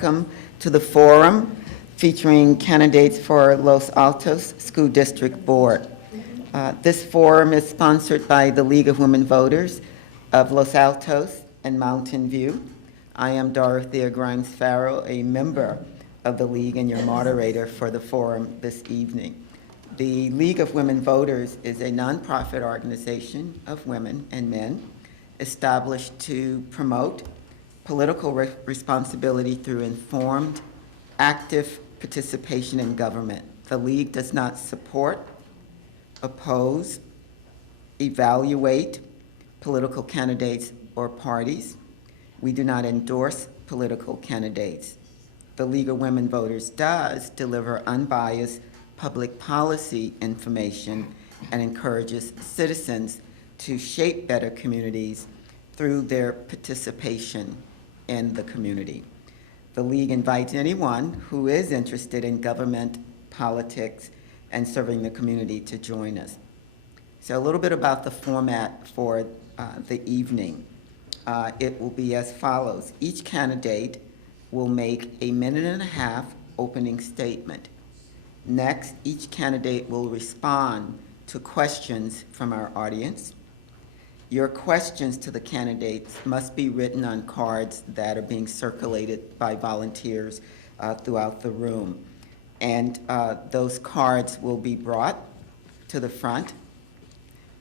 welcome to the forum featuring candidates for Los Altos School District Board. This forum is sponsored by the League of Women Voters of Los Altos and Mountain View. I am Dorothea Grimes Farrell, a member of the League and your moderator for the forum this evening. The League of Women Voters is a nonprofit organization of women and men established to promote political responsibility through informed, active participation in government. The League does not support, oppose, evaluate political candidates or parties. We do not endorse political candidates. The League of Women Voters does deliver unbiased public policy information and encourages citizens to shape better communities through their participation in the community. The League invites anyone who is interested in government, politics, and serving the community to join us. So a little bit about the format for the evening. It will be as follows. Each candidate will make a 1.5-minute opening statement. Next, each candidate will respond to questions from our audience. Your questions to the candidates must be written on cards that are being circulated by volunteers throughout the room. And those cards will be brought to the front,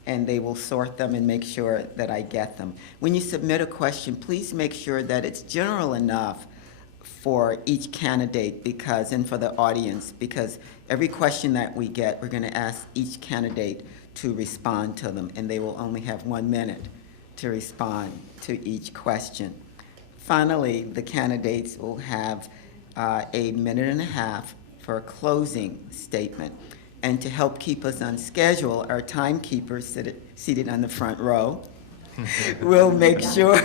and they will sort them and make sure that I get them. When you submit a question, please make sure that it's general enough for each candidate and for the audience, because every question that we get, we're going to ask each candidate to respond to them, and they will only have 1 minute to respond to each question. Finally, the candidates will have a 1.5 minutes for a closing statement. And to help keep us on schedule, our timekeeper seated on the front row will make sure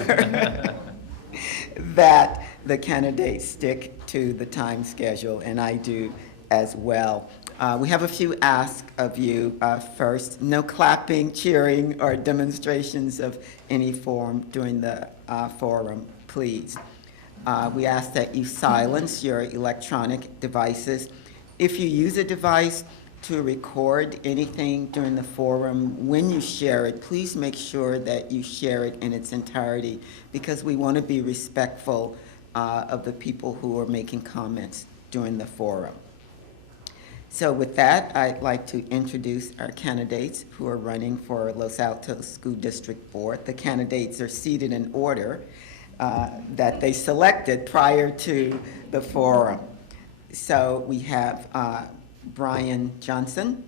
that the candidates stick to the time schedule, and I do as well. We have a few asks of you. First, no clapping, cheering, or demonstrations of any form during the forum, please. We ask that you silence your electronic devices. If you use a device to record anything during the forum, when you share it, please make sure that you share it in its entirety, because we want to be respectful of the people who are making comments during the forum. So with that, I'd like to introduce our candidates who are running for Los Altos School District Board. The candidates are seated in order that they selected prior to the forum. So we have Brian Johnson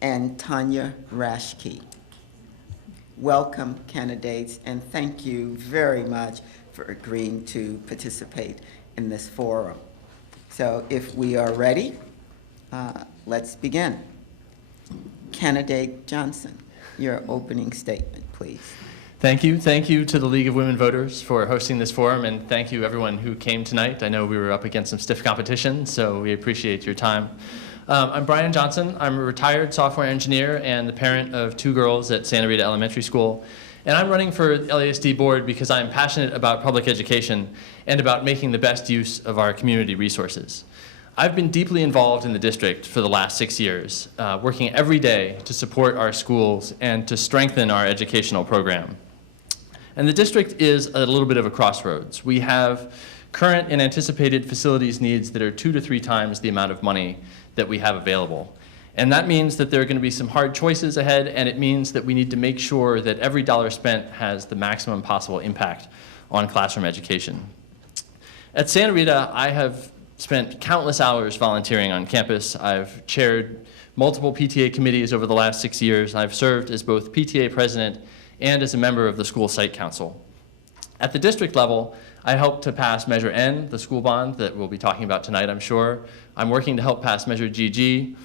and Tanya Rashke. Welcome, candidates, and thank you very much for agreeing to participate in this forum. So if we are ready, let's begin. Candidate Johnson, your opening statement, please. Thank you. Thank you to the League of Women Voters for hosting this forum, and thank you everyone who came tonight. I know we were up against some stiff competition, so we appreciate your time. I'm Brian Johnson. I'm a retired software engineer and the parent of 2 girls at Santa Rita Elementary School. And I'm running for LASD board because I'm passionate about public education and about making the best use of our community resources. I've been deeply involved in the district for the last 6 years, working every day to support our schools and to strengthen our educational program. And the district is a little bit of a crossroads. We have current and anticipated facilities needs that are 2 to 3 times the amount of money that we have available. And that means that there are going to be some hard choices ahead, and it means that we need to make sure that every dollar spent has the maximum possible impact on classroom education. At Santa Rita, I have spent countless hours volunteering on campus. I've chaired multiple PTA committees over the last 6 years. I've served as both PTA president and as a member of the school site council. At the district level, I helped to pass Measure N, the school bond that we'll be talking about tonight, I'm sure. I'm working to help pass Measure GG,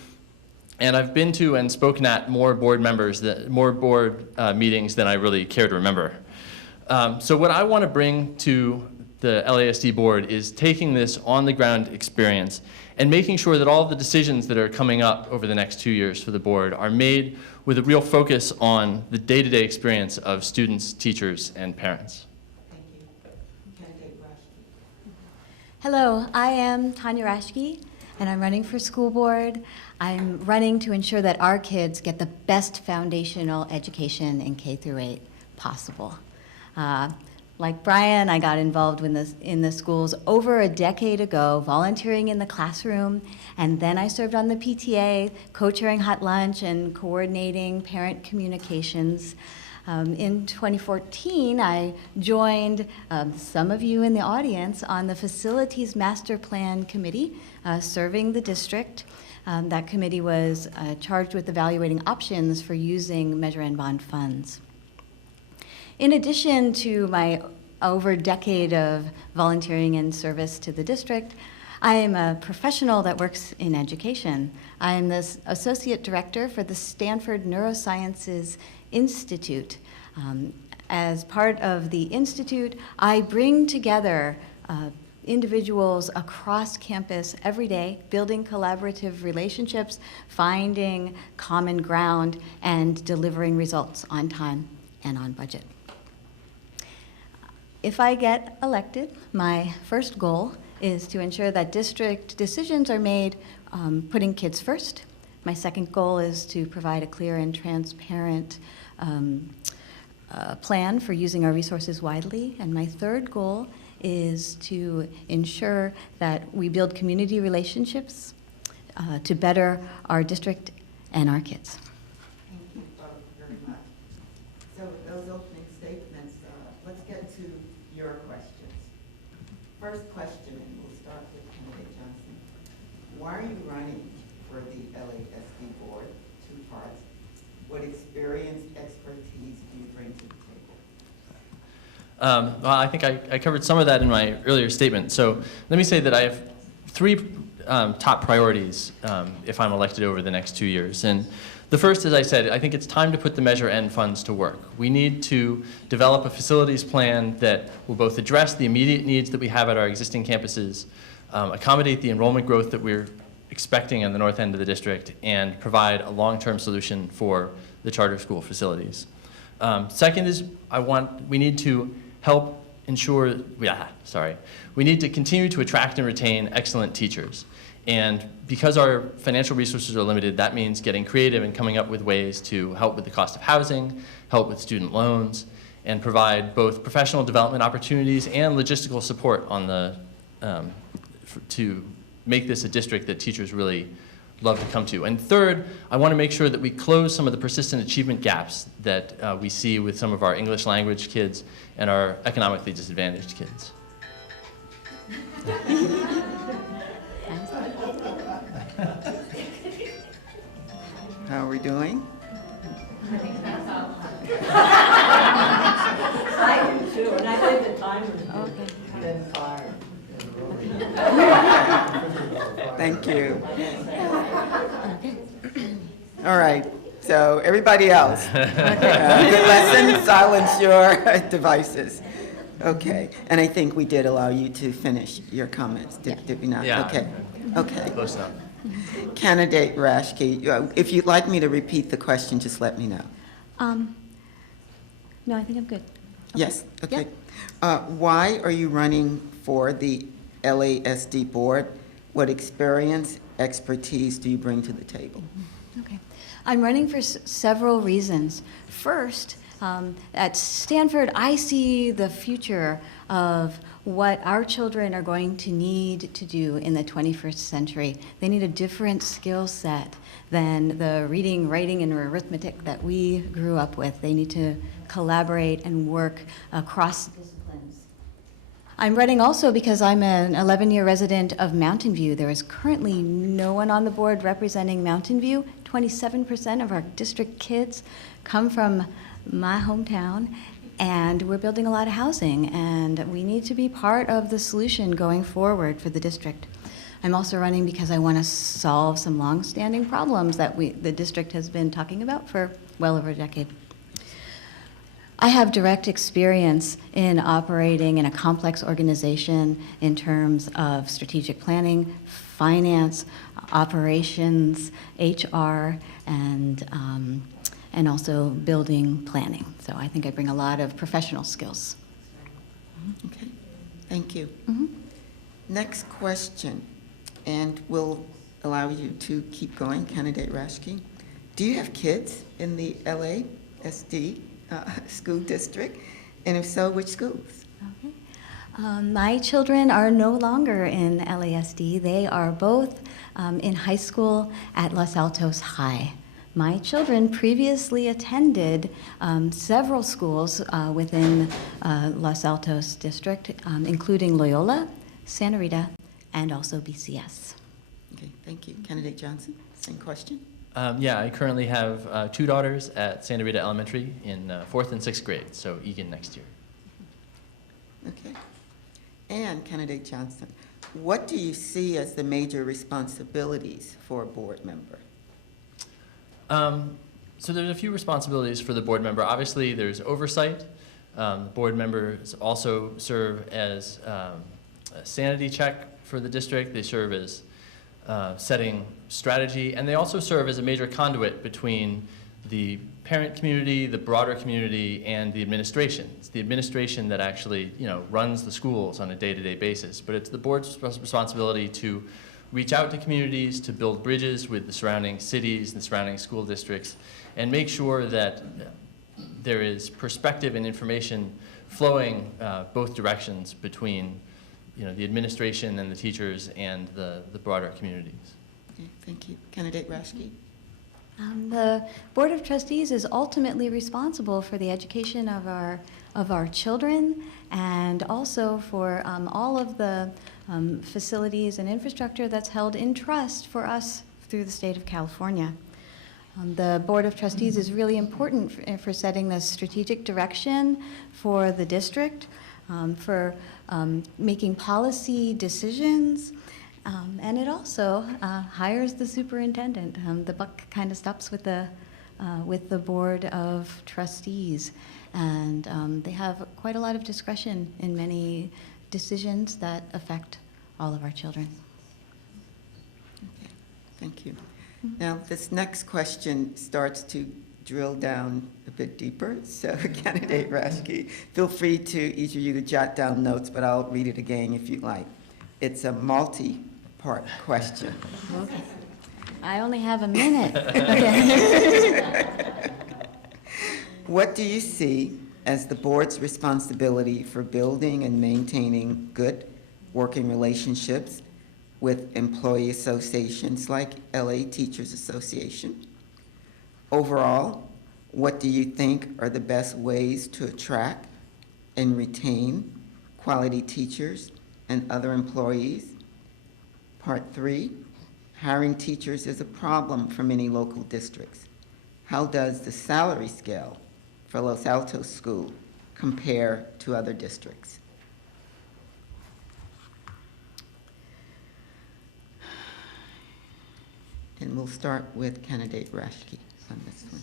and I've been to and spoken at more board meetings than I really care to remember. So what I want to bring to the LASD board is taking this on-the-ground experience and making sure that all of the decisions that are coming up over the next 2 years for the board are made with a real focus on the day-to-day experience of students, teachers, and parents. Thank you. Candidate Rashke. Hello, I am Tanya Rashke, and I'm running for school board. I'm running to ensure that our kids get the best foundational education in K through 8 possible. Like Brian, I got involved in the schools over a decade ago, volunteering in the classroom, and then I served on the PTA, co-chairing Hot Lunch and coordinating parent communications. In 2014, I joined some of you in the audience on the Facilities Master Plan Committee, serving the district. That committee was charged with evaluating options for using measure and bond funds. In addition to my over a decade of volunteering and service to the district, I am a professional that works in education. I am the Associate Director for the Stanford Neurosciences Institute. As part of the Institute, I bring together individuals across campus every day, building collaborative relationships, finding common ground, and delivering results on time and on budget. If I get elected, my first goal is to ensure that district decisions are made putting kids first. My second goal is to provide a clear and transparent plan for using our resources widely. And my third goal is to ensure that we build community relationships to better our district and our kids. Thank you both very much. So those opening statements, let's get to your questions. First question, and we'll start with candidate Johnson. Why are you running for the LASD board? Two parts. What experience, expertise do you bring to the table? Well, I think I covered some of that in my earlier statement. So let me say that I have three top priorities if I'm elected over the next 2 years. And the first, as I said, I think it's time to put the Measure N funds to work. We need to develop a facilities plan that will both address the immediate needs that we have at our existing campuses, accommodate the enrollment growth that we're expecting on the north end of the district, and provide a long-term solution for the charter school facilities. Second is we need to help ensure, we need to continue to attract and retain excellent teachers. And because our financial resources are limited, that means getting creative and coming up with ways to help with the cost of housing, help with student loans, and provide both professional development opportunities and logistical support on the, to make this a district that teachers really love to come to. And third, I want to make sure that we close some of the persistent achievement gaps that we see with some of our English language kids and our economically disadvantaged kids. How are we doing? I do too, and I think the timer been fired. Thank you. All right, so everybody else, good lesson, silence your devices. Okay, and I think we did allow you to finish your comments, did we not? Yeah. Okay, okay. Close enough. Candidate Rashke, if you'd like me to repeat the question, just let me know. No, I think I'm good. Okay. Yes, okay. Why are you running for the LASD board? What experience, expertise do you bring to the table? Okay. I'm running for several reasons. First, at Stanford, I see the future of what our children are going to need to do in the 21st century. They need a different skill set than the reading, writing, and arithmetic that we grew up with. They need to collaborate and work across disciplines. I'm running also because I'm an 11-year resident of Mountain View. There is currently no one on the board representing Mountain View. 27% of our district kids come from my hometown, and we're building a lot of housing, and we need to be part of the solution going forward for the district. I'm also running because I want to solve some long-standing problems that the district has been talking about for well over a decade. I have direct experience in operating in a complex organization in terms of strategic planning, finance, operations, HR, and also building planning. So I think I bring a lot of professional skills. Okay, thank you. Mm-hmm. Next question, and we'll allow you to keep going, candidate Rashke. Do you have kids in the LASD school district? And if so, which schools? Okay. My children are no longer in LASD. They are both in high school at Los Altos High. My children previously attended several schools within Los Altos district, including Loyola, Santa Rita, and also BCS. Okay, thank you. Candidate Johnson, same question. Yeah, I currently have 2 daughters at Santa Rita Elementary in 4th and 6th grade, so Egan next year. Okay. And candidate Johnson, what do you see as the major responsibilities for a board member? So there's a few responsibilities for the board member. Obviously, there's oversight. Board members also serve as a sanity check for the district. They serve as setting strategy, and they also serve as a major conduit between the parent community, the broader community, and the administration. It's the administration that actually, runs the schools on a day-to-day basis, but it's the board's responsibility to reach out to communities, to build bridges with the surrounding cities and the surrounding school districts, and make sure that there is perspective and information flowing both directions between the administration and the teachers and the broader communities. Okay, thank you. Candidate Rashke? The Board of Trustees is ultimately responsible for the education of our children, and also for all of the facilities and infrastructure that's held in trust for us through the state of California. The Board of Trustees is really important for setting the strategic direction for the district, for making policy decisions, and it also hires the superintendent. The buck kind of stops with the Board of Trustees, and they have quite a lot of discretion in many decisions that affect all of our children. Okay, thank you. Now, this next question starts to drill down a bit deeper. So, Candidate Rashke, feel free to, each of you, to jot down notes, but I'll read it again if you'd like. It's a multi-part question. Okay. I only have a minute. Okay. What do you see as the board's responsibility for building and maintaining good working relationships with employee associations like LA Teachers Association? Overall, what do you think are the best ways to attract and retain quality teachers and other employees? Part 3, hiring teachers is a problem for many local districts. How does the salary scale for Los Altos School compare to other districts? And we'll start with candidate Rashke on this one.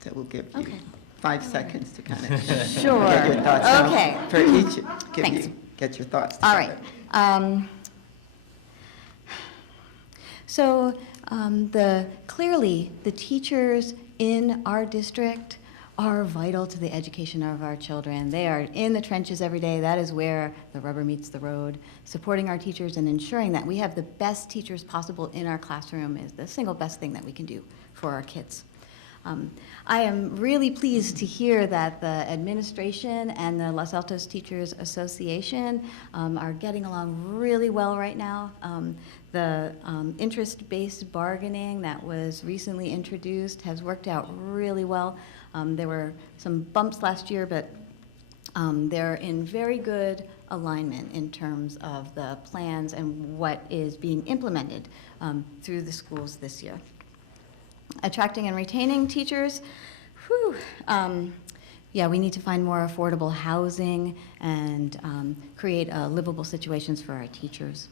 That will give you Okay. 5 seconds to kind of Sure. get your thoughts out. Okay. For each, Thanks. get your thoughts All together. right. So clearly, the teachers in our district are vital to the education of our children. They are in the trenches every day. That is where the rubber meets the road. Supporting our teachers and ensuring that we have the best teachers possible in our classroom is the single best thing that we can do for our kids. I am really pleased to hear that the administration and the Los Altos Teachers Association are getting along really well right now. The interest-based bargaining that was recently introduced has worked out really well. There were some bumps last year, but they're in very good alignment in terms of the plans and what is being implemented through the schools this year. Attracting and retaining teachers, whew, yeah, we need to find more affordable housing and create livable situations for our teachers.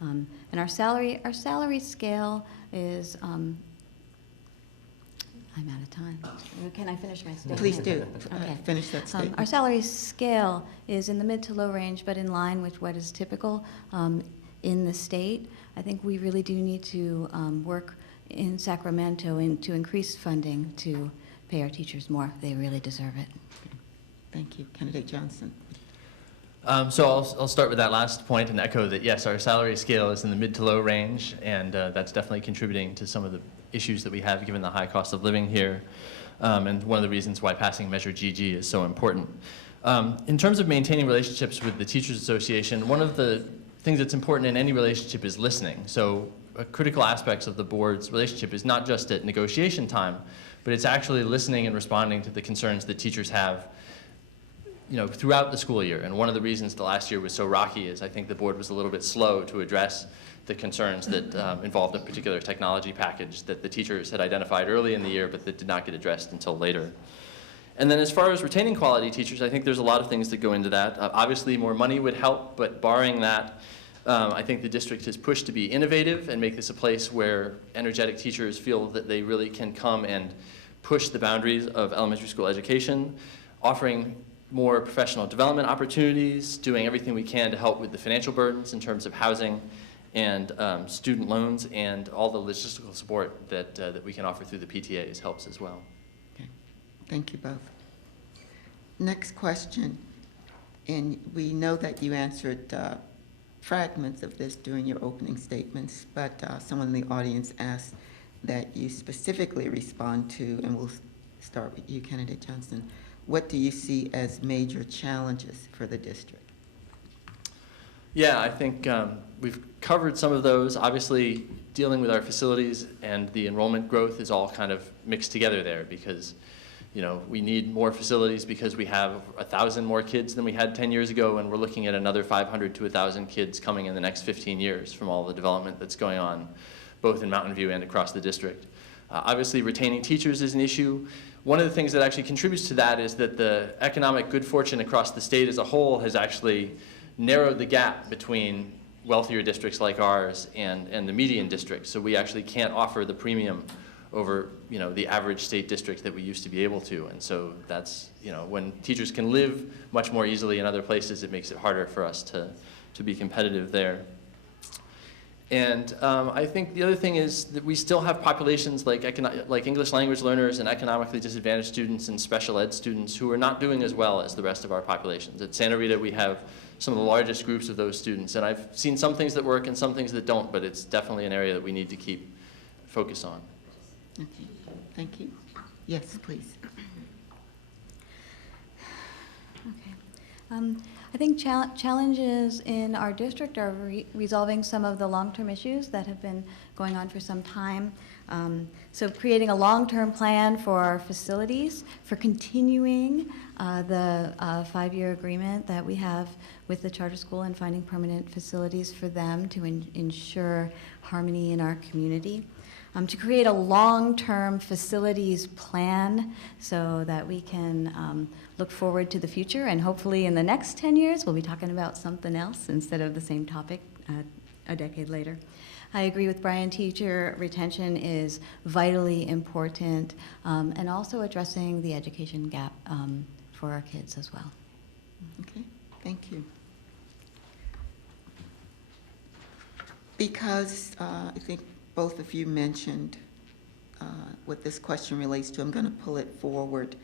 And our salary scale is, I'm out of time. Can I finish my statement? Please do. Okay. Finish that statement. Our salary scale is in the mid to low range, but in line with what is typical in the state. I think we really do need to work in Sacramento to increase funding to pay our teachers more. They really deserve it. Thank you. Candidate Johnson. So I'll start with that last point and echo that, yes, our salary scale is in the mid to low range, and that's definitely contributing to some of the issues that we have given the high cost of living here, and one of the reasons why passing Measure GG is so important. In terms of maintaining relationships with the Teachers Association, one of the things that's important in any relationship is listening. So a critical aspects of the board's relationship is not just at negotiation time, but it's actually listening and responding to the concerns that teachers have, throughout the school year. And one of the reasons the last year was so rocky is I think the board was a little bit slow to address the concerns that involved a particular technology package that the teachers had identified early in the year, but that did not get addressed until later. And then as far as retaining quality teachers, I think there's a lot of things that go into that. Obviously, more money would help, but barring that, I think the district has pushed to be innovative and make this a place where energetic teachers feel that they really can come and push the boundaries of elementary school education, offering more professional development opportunities, doing everything we can to help with the financial burdens in terms of housing and student loans, and all the logistical support that we can offer through the PTAs helps as well. Okay. Thank you both. Next question, and we know that you answered fragments of this during your opening statements, but someone in the audience asked that you specifically respond to, and we'll start with you, Candidate Johnson. What do you see as major challenges for the district? Yeah, I think we've covered some of those. Obviously, dealing with our facilities and the enrollment growth is all kind of mixed together there because, we need more facilities because we have 1,000 more kids than we had 10 years ago, and we're looking at another 500 to 1,000 kids coming in the next 15 years from all the development that's going on, both in Mountain View and across the district. Obviously, retaining teachers is an issue. One of the things that actually contributes to that is that the economic good fortune across the state as a whole has actually narrowed the gap between wealthier districts like ours and the median districts. So we actually can't offer the premium over the average state district that we used to be able to. And so that's, when teachers can live much more easily in other places, it makes it harder for us to be competitive there. And I think the other thing is that we still have populations like English language learners and economically disadvantaged students and special ed students who are not doing as well as the rest of our populations. At Santa Rita, we have some of the largest groups of those students. And I've seen some things that work and some things that don't, but it's definitely an area that we need to keep focus on. Okay, thank you. Yes, please. Okay. I think challenges in our district are resolving some of the long-term issues that have been going on for some time. So creating a long-term plan for our facilities, for continuing the 5-year agreement that we have with the charter school and finding permanent facilities for them to ensure harmony in our community. To create a long-term facilities plan so that we can look forward to the future, and hopefully in the next 10 years we'll be talking about something else instead of the same topic a decade later. I agree with Brian, teacher retention is vitally important, and also addressing the education gap for our kids as well. Okay, thank you. Because I think both of you mentioned what this question relates to, I'm going to pull it forward,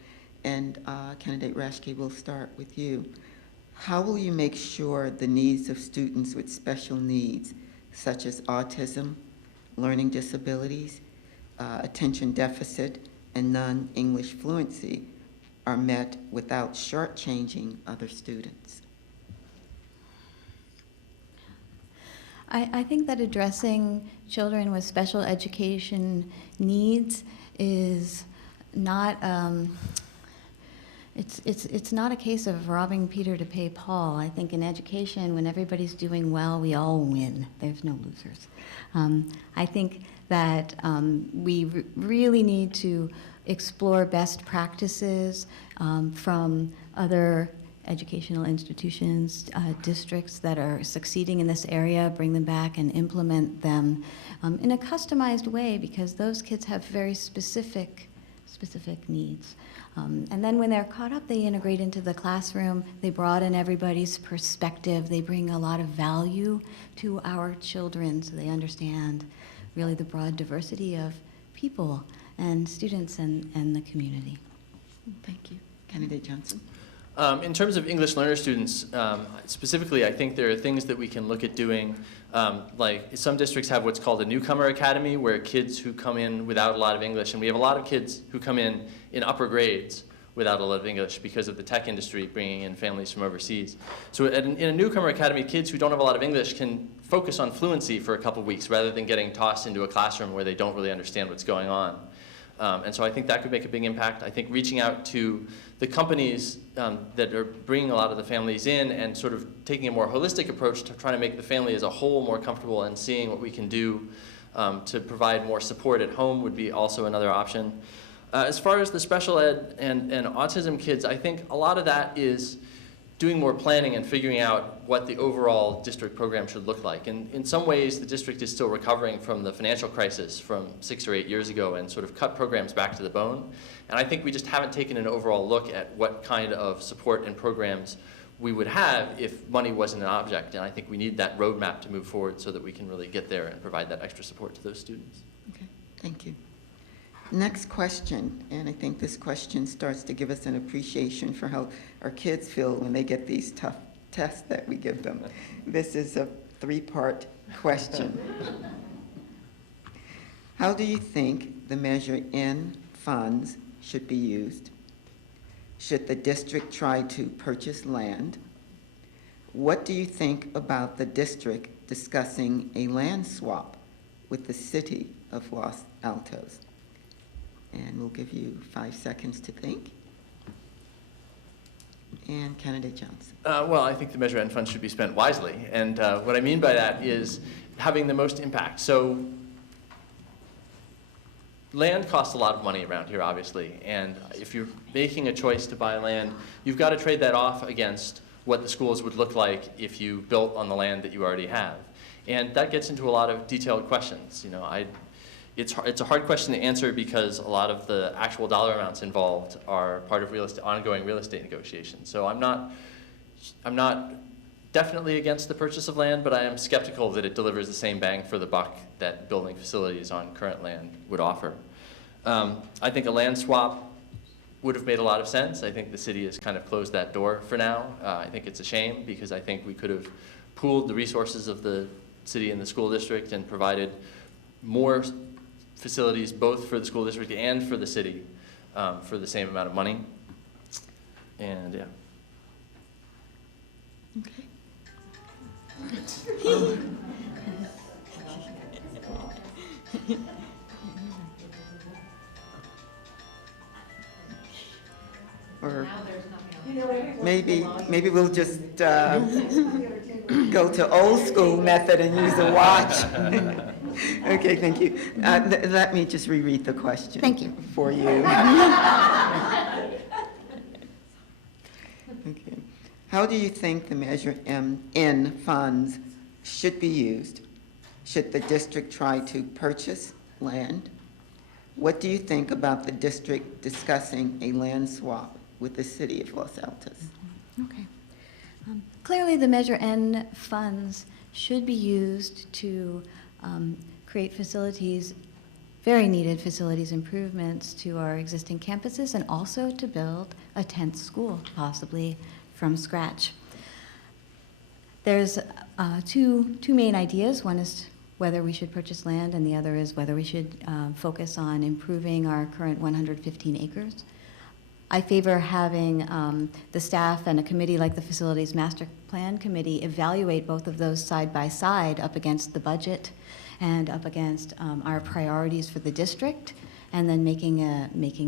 and Candidate Rashke, we'll start with you. How will you make sure the needs of students with special needs, such as autism, learning disabilities, attention deficit, and non-English fluency, are met without shortchanging other students? I think that addressing children with special education needs is not, it's not a case of robbing Peter to pay Paul. I think in education, when everybody's doing well, we all win. There's no losers. I think that we really need to explore best practices from other educational institutions, districts that are succeeding in this area, bring them back and implement them in a customized way, because those kids have very specific needs. And then when they're caught up, they integrate into the classroom, they broaden everybody's perspective, they bring a lot of value to our children, so they understand really the broad diversity of people and students and the community. Thank you. Candidate Johnson. In terms of English learner students, specifically, I think there are things that we can look at doing. Like some districts have what's called a newcomer academy, where kids who come in without a lot of English, and we have a lot of kids who come in upper grades without a lot of English because of the tech industry bringing in families from overseas. So in a newcomer academy, kids who don't have a lot of English can focus on fluency for a couple weeks rather than getting tossed into a classroom where they don't really understand what's going on. And so I think that could make a big impact. I think reaching out to the companies that are bringing a lot of the families in and sort of taking a more holistic approach to trying to make the family as a whole more comfortable and seeing what we can do to provide more support at home would be also another option. As far as the special ed and autism kids, I think a lot of that is doing more planning and figuring out what the overall district program should look like. And in some ways, the district is still recovering from the financial crisis from 6 or 8 years ago and sort of cut programs back to the bone. And I think we just haven't taken an overall look at what kind of support and programs we would have if money wasn't an object. And I think we need that roadmap to move forward so that we can really get there and provide that extra support to those students. Okay, thank you. Next question, and I think this question starts to give us an appreciation for how our kids feel when they get these tough tests that we give them. This is a 3-part question. How do you think the Measure N funds should be used? Should the district try to purchase land? What do you think about the district discussing a land swap with the city of Los Altos? And we'll give you 5 seconds to think. And candidate Johnson. Well, I think the Measure N funds should be spent wisely. And what I mean by that is having the most impact. So land costs a lot of money around here, obviously. And if you're making a choice to buy land, you've got to trade that off against what the schools would look like if you built on the land that you already have. And that gets into a lot of detailed questions. You know, it's a hard question to answer because a lot of the actual dollar amounts involved are part of ongoing real estate negotiations. So I'm not definitely against the purchase of land, but I am skeptical that it delivers the same bang for the buck that building facilities on current land would offer. I think a land swap would have made a lot of sense. I think the city has kind of closed that door for now. I think it's a shame because I think we could have pooled the resources of the city and the school district and provided more facilities both for the school district and for the city for the same amount of money. And yeah. Okay. Or maybe we'll just go to old school method and use a watch. Okay, thank you. Let me just reread the question. Thank you. For you. Okay. How do you think the Measure N funds should be used? Should the district try to purchase land? What do you think about the district discussing a land swap with the city of Los Altos? Okay. Clearly, the Measure N funds should be used to create facilities, very needed facilities improvements to our existing campuses, and also to build a 10th school, possibly from scratch. There's two main ideas. One is whether we should purchase land, and the other is whether we should focus on improving our current 115 acres. I favor having the staff and a committee like the Facilities Master Plan Committee evaluate both of those side by side up against the budget and up against our priorities for the district, and then making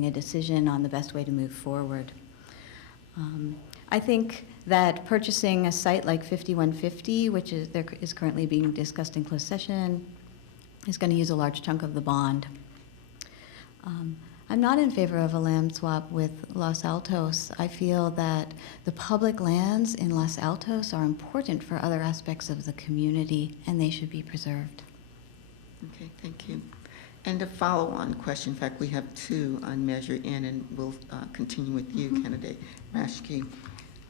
a decision on the best way to move forward. I think that purchasing a site like 5150, which is currently being discussed in closed session, is going to use a large chunk of the bond. I'm not in favor of a land swap with Los Altos. I feel that the public lands in Los Altos are important for other aspects of the community, and they should be preserved. Okay, thank you. And a follow-on question, in fact, we have two on Measure N, and we'll continue with you, candidate Rashke.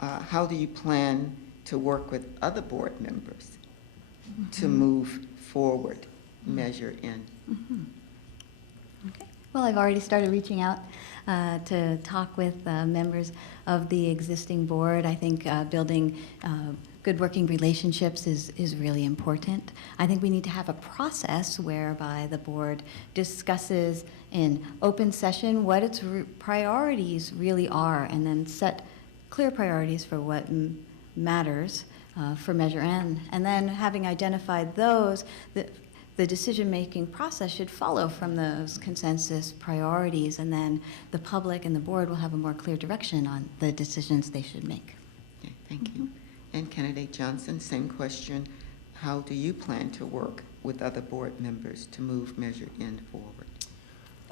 How do you plan to work with other board members to move forward Measure N? Okay. Well, I've already started reaching out to talk with members of the existing board. I think building good working relationships is really important. I think we need to have a process whereby the board discusses in open session what its priorities really are, and then set clear priorities for what matters for Measure N. And then having identified those, the decision-making process should follow from those consensus priorities, and then the public and the board will have a more clear direction on the decisions they should make. Okay, thank you. And Candidate Johnson, same question. How do you plan to work with other board members to move Measure N forward?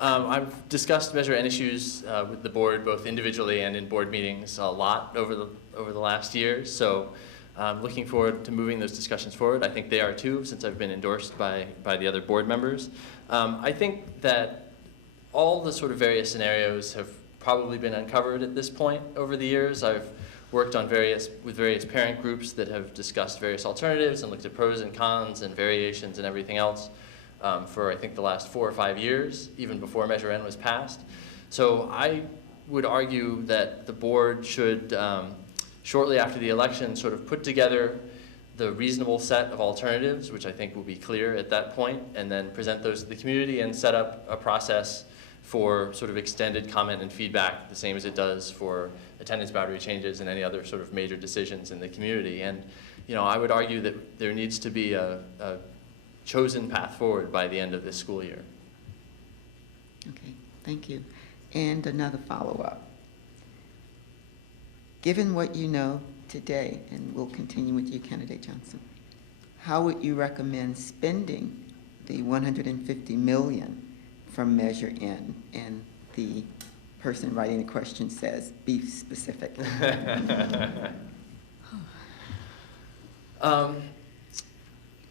I've discussed Measure N issues with the board, both individually and in board meetings, a lot over the last year. So I'm looking forward to moving those discussions forward. I think they are too, since I've been endorsed by the other board members. I think that all the sort of various scenarios have probably been uncovered at this point over the years. I've worked on with various parent groups that have discussed various alternatives and looked at pros and cons and variations and everything else for I think the last 4 or 5 years, even before Measure N was passed. So I would argue that the board should, shortly after the election, sort of put together the reasonable set of alternatives, which I think will be clear at that point, and then present those to the community and set up a process for sort of extended comment and feedback, the same as it does for attendance boundary changes and any other sort of major decisions in the community. And I would argue that there needs to be a chosen path forward by the end of this school year. Okay, thank you. And another follow-up. Given what you know today, and we'll continue with you, Candidate Johnson, how would you recommend spending the $150 million from Measure N? And the person writing the question says, be specific.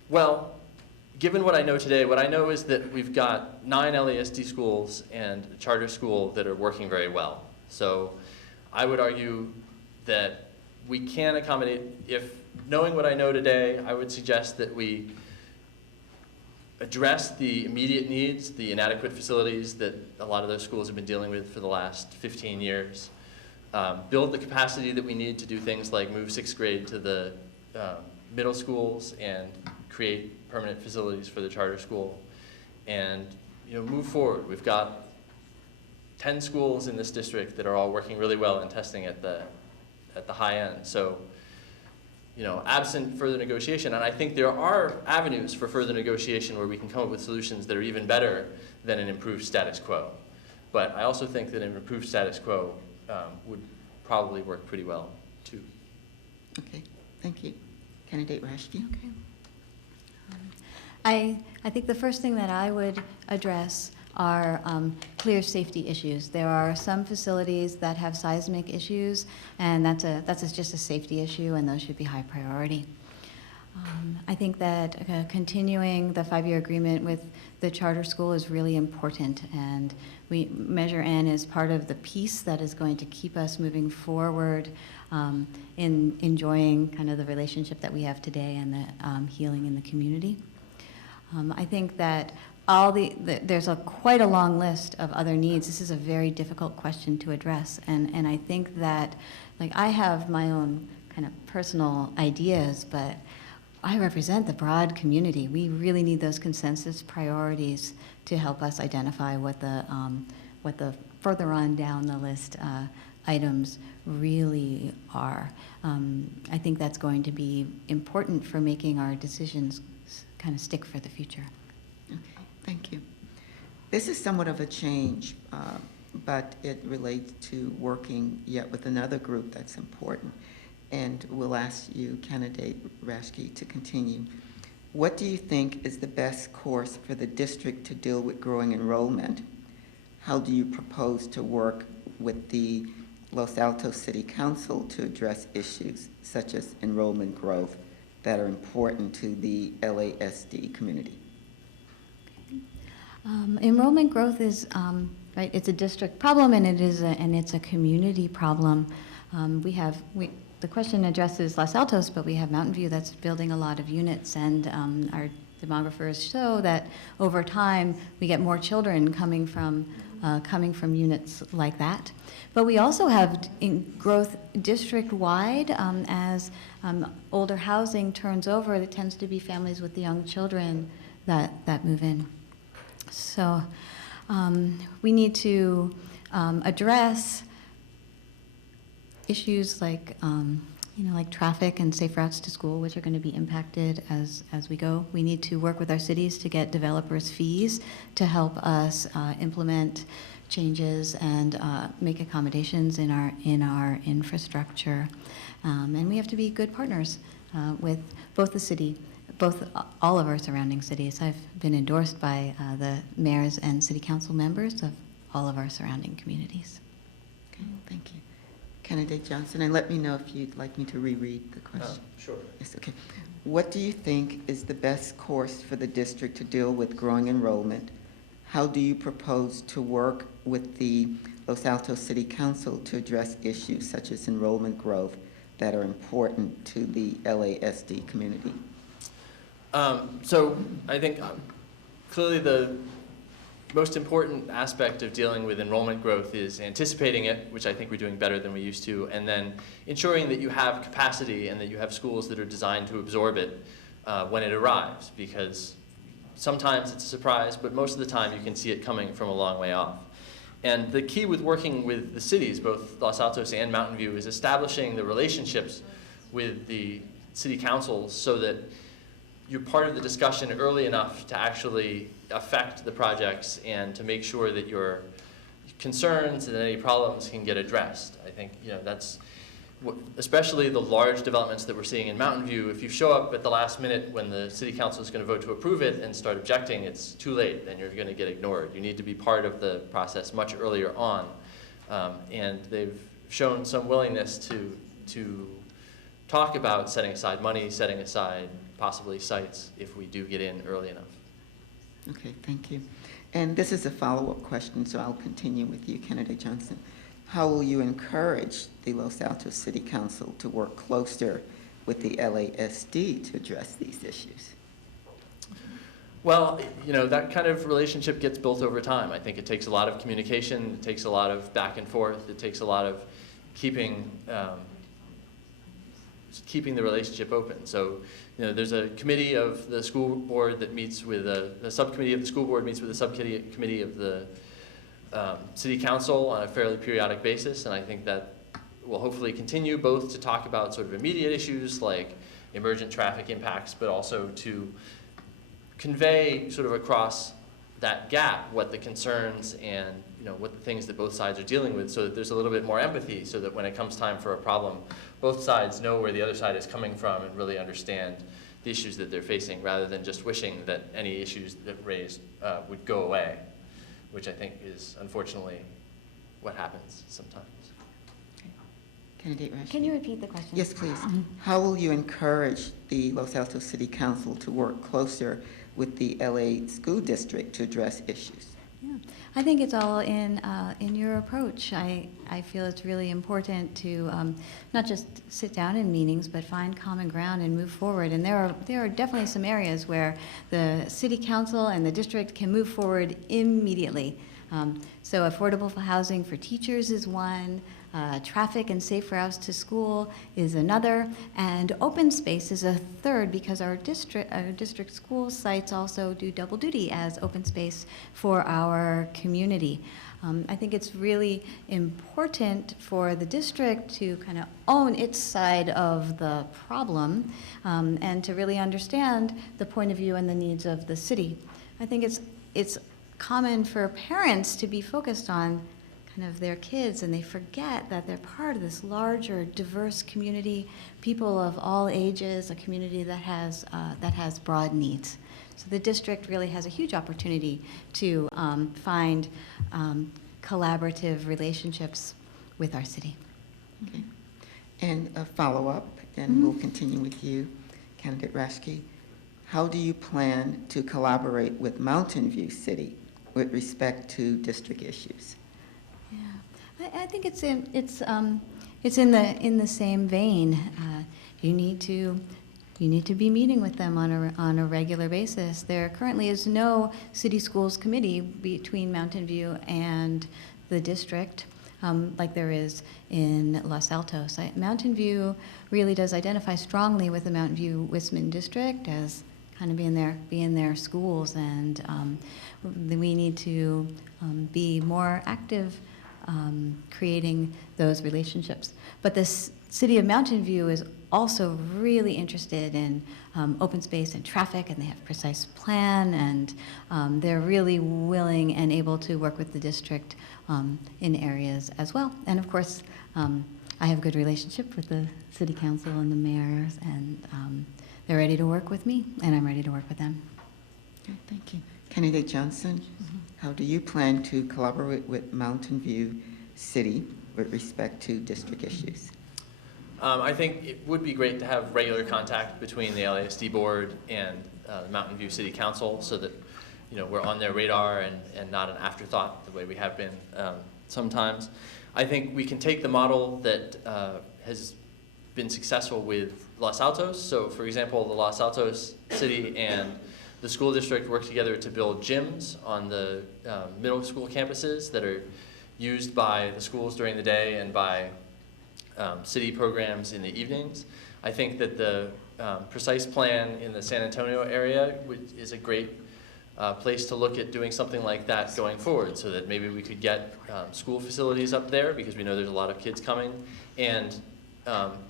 Well, given what I know today, what I know is that we've got 9 LASD schools and a charter school that are working very well. So I would argue that we can accommodate, knowing what I know today, I would suggest that we address the immediate needs, the inadequate facilities that a lot of those schools have been dealing with for the last 15 years, build the capacity that we need to do things like move 6th grade to the middle schools and create permanent facilities for the charter school, and move forward. We've got 10 schools in this district that are all working really well in testing at the high end. So, absent further negotiation, and I think there are avenues for further negotiation where we can come up with solutions that are even better than an improved status quo. But I also think that an improved status quo would probably work pretty well too. Okay, thank you. Candidate Rashke? Okay. I think the first thing that I would address are clear safety issues. There are some facilities that have seismic issues, and that's just a safety issue, and those should be high priority. I think that continuing the 5-year agreement with the charter school is really important, and Measure N is part of the piece that is going to keep us moving forward in enjoying kind of the relationship that we have today and the healing in the community. I think that there's quite a long list of other needs. This is a very difficult question to address, and I think that, I have my own kind of personal ideas, but I represent the broad community. We really need those consensus priorities to help us identify what the further on down the list items really are. I think that's going to be important for making our decisions kind of stick for the future. Okay, thank you. This is somewhat of a change, but it relates to working yet with another group that's important. And we'll ask you, Candidate Rashke, to continue. What do you think is the best course for the district to deal with growing enrollment? How do you propose to work with the Los Altos City Council to address issues such as enrollment growth that are important to the LASD community? Enrollment growth is right. It's a district problem, and it's a community problem. The question addresses Los Altos, but we have Mountain View that's building a lot of units, and our demographers show that over time we get more children coming from units like that. But we also have growth district-wide. As older housing turns over, it tends to be families with young children that move in. So we need to address issues like like traffic and safe routes to school, which are going to be impacted as we go. We need to work with our cities to get developers fees to help us implement changes and make accommodations in our infrastructure. And we have to be good partners with both the city, all of our surrounding cities. I've been endorsed by the mayors and city council members of all of our surrounding communities. Okay, thank you. Candidate Johnson, and let me know if you'd like me to reread the question. Sure. Yes, okay. What do you think is the best course for the district to deal with growing enrollment? How do you propose to work with the Los Altos City Council to address issues such as enrollment growth that are important to the LASD community? So I think clearly the most important aspect of dealing with enrollment growth is anticipating it, which I think we're doing better than we used to, and then ensuring that you have capacity and that you have schools that are designed to absorb it when it arrives, because sometimes it's a surprise, but most of the time you can see it coming from a long way off. And the key with working with the cities, both Los Altos and Mountain View, is establishing the relationships with the city councils so that you're part of the discussion early enough to actually affect the projects and to make sure that your concerns and any problems can get addressed. I think that's especially the large developments that we're seeing in Mountain View. If you show up at the last minute when the city council is going to vote to approve it and start objecting, it's too late and you're going to get ignored. You need to be part of the process much earlier on, and they've shown some willingness to talk about setting aside money, setting aside possibly sites if we do get in early enough. Okay, thank you. And this is a follow-up question, so I'll continue with you, Candidate Johnson. How will you encourage the Los Altos City Council to work closer with the LASD to address these issues? Well, that kind of relationship gets built over time. I think it takes a lot of communication, it takes a lot of back and forth, it takes a lot of keeping the relationship open. So, there's a committee of the school board that meets with a subcommittee of the school board meets with a subcommittee of the city council on a fairly periodic basis, and I think that will hopefully continue both to talk about sort of immediate issues like emergent traffic impacts, but also to convey sort of across that gap what the concerns and what the things that both sides are dealing with, so that there's a little bit more empathy, so that when it comes time for a problem, both sides know where the other side is coming from and really understand the issues that they're facing, rather than just wishing that any issues that raised would go away, which I think is unfortunately what happens sometimes. Okay. Candidate Rashid. Can you repeat the question? Yes, please. How will you encourage the Los Altos City Council to work closer with the LA School District to address issues? Yeah, I think it's all in your approach. I feel it's really important to not just sit down in meetings, but find common ground and move forward. And there are definitely some areas where the city council and the district can move forward immediately. So affordable housing for teachers is one. Traffic and safe routes to school is another, and open space is a third, because our district school sites also do double duty as open space for our community. I think it's really important for the district to kind of own its side of the problem and to really understand the point of view and the needs of the city. I think it's common for parents to be focused on kind of their kids, and they forget that they're part of this larger, diverse community, people of all ages, a community that has broad needs. So the district really has a huge opportunity to find collaborative relationships with our city. Okay. And a follow-up, and we'll continue with you, Candidate Rashke. How do you plan to collaborate with Mountain View City with respect to district issues? Yeah, I think it's in the same vein. You need to you need to be meeting with them on a regular basis. There currently is no city schools committee between Mountain View and the district, like there is in Los Altos. Mountain View really does identify strongly with the Mountain View Wisman district as kind of being their schools, and we need to be more active creating those relationships. But this City of Mountain View is also really interested in open space and traffic, and they have a precise plan, and they're really willing and able to work with the district in areas as well. And of course, I have a good relationship with the city council and the mayors, and they're ready to work with me, and I'm ready to work with them. Okay, thank you. Candidate Johnson, how do you plan to collaborate with Mountain View City with respect to district issues? I think it would be great to have regular contact between the LASD board and the Mountain View City Council, so that we're on their radar and not an afterthought the way we have been sometimes. I think we can take the model that has been successful with Los Altos. So for example, the Los Altos City and the school district work together to build gyms on the middle school campuses that are used by the schools during the day and by city programs in the evenings. I think that the precise plan in the San Antonio area is a great place to look at doing something like that going forward, so that maybe we could get school facilities up there, because we know there's a lot of kids coming, and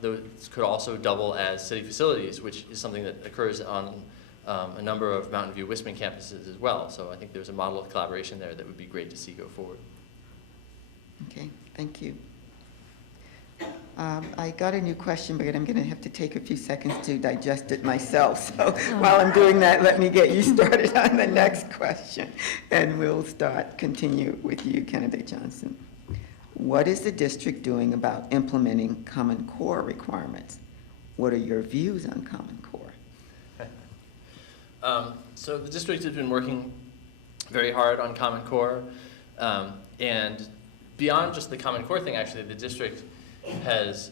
those could also double as city facilities, which is something that occurs on a number of Mountain View Wisman campuses as well. So I think there's a model of collaboration there that would be great to see go forward. Okay, thank you. I got a new question, but I'm going to have to take a few seconds to digest it myself. So while I'm doing that, let me get you started on the next question, and we'll continue with you, Candidate Johnson. What is the district doing about implementing Common Core requirements? What are your views on Common Core? So the district has been working very hard on Common Core, and beyond just the Common Core thing, actually, the district has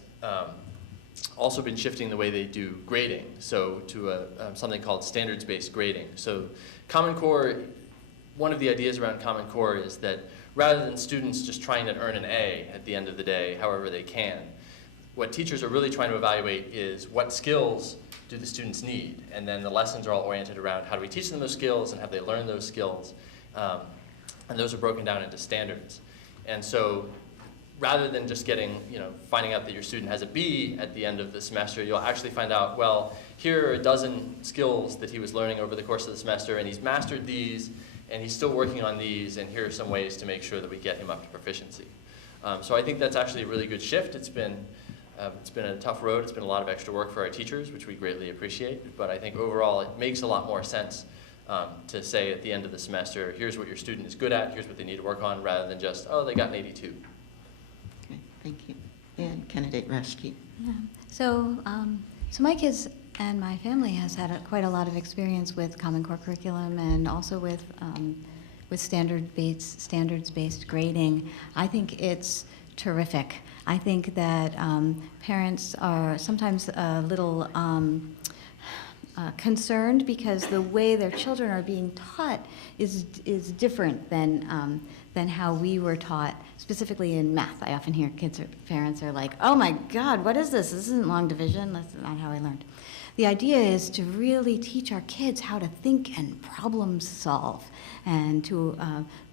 also been shifting the way they do grading, so to something called standards-based grading. So Common Core, one of the ideas around Common Core is that rather than students just trying to earn an A at the end of the day, however they can, what teachers are really trying to evaluate is what skills do the students need, and then the lessons are all oriented around how do we teach them those skills and have they learned those skills, and those are broken down into standards. And so rather than just finding out that your student has a B at the end of the semester, you'll actually find out, well, here are a dozen skills that he was learning over the course of the semester, and he's mastered these, and he's still working on these, and here are some ways to make sure that we get him up to proficiency. So I think that's actually a really good shift. It's been a tough road. It's been a lot of extra work for our teachers, which we greatly appreciate, but I think overall it makes a lot more sense to say at the end of the semester, here's what your student is good at, here's what they need to work on, rather than just, oh, they got an 82. Okay, thank you. And Candidate Rashke. Yeah. So my kids and my family has had quite a lot of experience with Common Core curriculum, and also with standards-based grading. I think it's terrific. I think that parents are sometimes a little concerned because the way their children are being taught is different than how we were taught, specifically in math. I often hear parents are like, oh my God, what is this? This isn't long division. That's not how I learned. The idea is to really teach our kids how to think and problem solve, and to